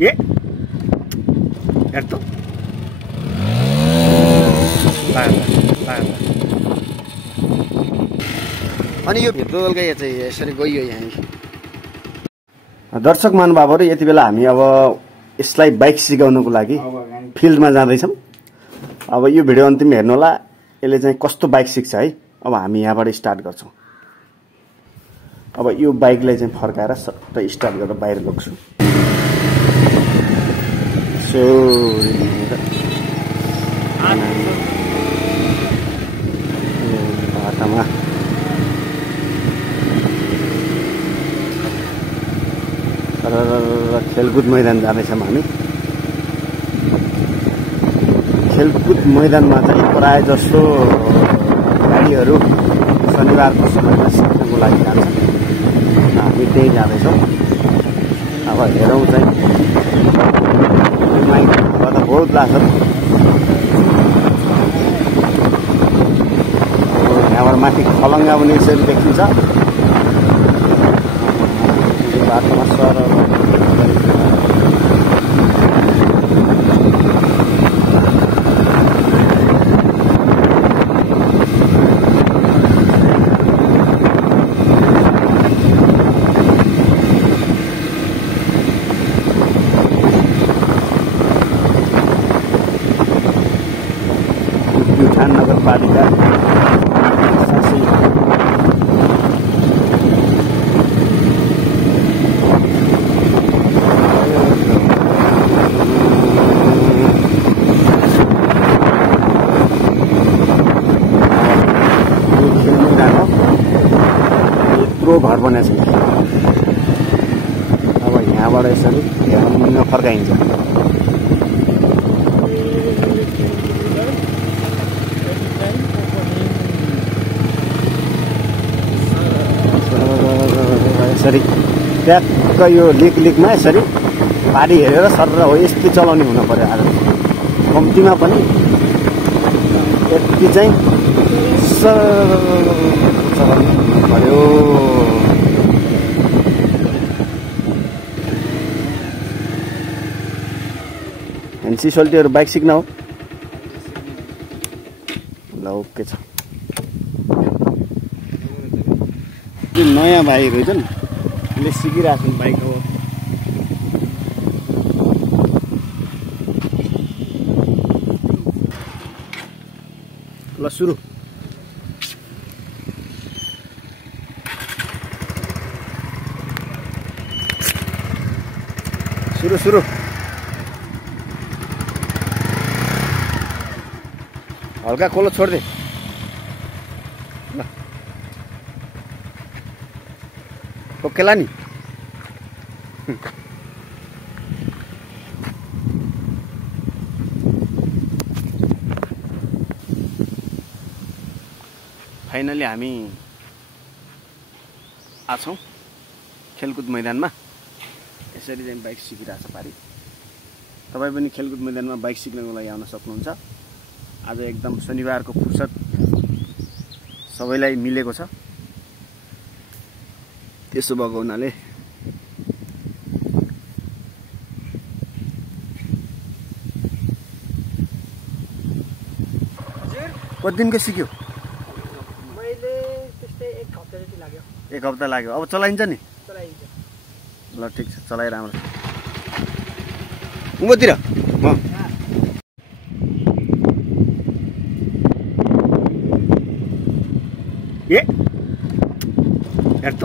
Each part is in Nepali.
ए हेर त अनि यो भित्रदलका चाहिँ यसरी गइयो यहाँ। दर्शक महानुभावहरू, यति बेला हामी अब यसलाई बाइक सिकाउनको लागि फिल्डमा जाँदैछौँ। अब यो भिडियो अन्तिम हेर्नु होला, यसले चाहिँ कस्तो बाइक सिक्छ है। अब हामी यहाँबाट स्टार्ट गर्छौँ। अब यो बाइकलाई चाहिँ फर्काएर सट्टै स्टार्ट गरेर बाहिर लग्छु। सो बाटामा खेलकुद मैदान जाँदैछौँ हामी। खेलकुद मैदानमा चाहिँ प्राय जस्तो गाडीहरू शनिबारको समयमा सिक्नको लागि जान्छन्। हामी त्यही जाँदैछौँ। अब हेरौँ चाहिँ त बहुत लाग्छ। यहाँबाट माथि खलङ्गा पनि यसरी देखिन्छ। बाटोमा सर प्युठान नगरपालिका घर बनेको छ। अब यहाँबाट यसरी हेर्न फर्काइन्छ। यसरी ट्याक्क यो लिकमा यसरी पारी हेरेर सर हो यस्तै चलाउने हुनु पर्यो। आज कम्तीमा पनि यति चाहिँ चलाउनु पर्यो। एनसी सोल्टीहरू बाइक सिक्न हो ल, ओके छ। त्यो नयाँ बाइक रहेछ नि, उसले सिकिरहेको छ बाइक। हो ल सुरु। सुरु सुरु। हल्का कोलो छोड़ दे। ओकेला नि फाइनली हामी आछौँ खेलकुद मैदानमा। यसरी चाहिँ बाइक सिकिरहेछ पारी। तपाईँ पनि खेलकुद मैदानमा बाइक सिक्नको लागि आउन सक्नुहुन्छ। आज एकदम शनिबारको फुर्सद सबैलाई मिलेको छ। त्यसो भएको हुनाले कति दिनको सिक्यो? मैले त्यस्तै एक हप्ता जति लाग्यो। एक हप्ता लाग्यो। अब चलाइन्छ नि? चलाइन्छ। ल ठिक छ, चलाइ राम्रो। उँभोतिर म ए हेर त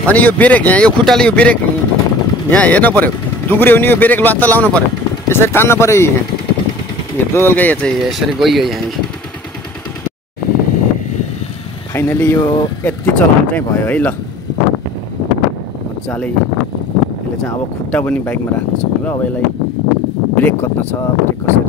अनि यो ब्रेक यहाँ, यो खुट्टाले यो ब्रेक यहाँ हेर्न पर्यो। दुग्रियो भने यो ब्रेक लत्ता लाउनु पर्यो। यसरी तान्न पर्यो। यहाँ हेर्दोलका यो चाहिँ यसरी गइयो यहाँ। फाइनली यो यति चलाउनु चाहिँ भयो है। ल मजाले यसले चाहिँ अब खुट्टा पनि बाइकमा राख्न सक्नु। अब यसलाई ब्रेक कत्न छ, ब्रेक कसरी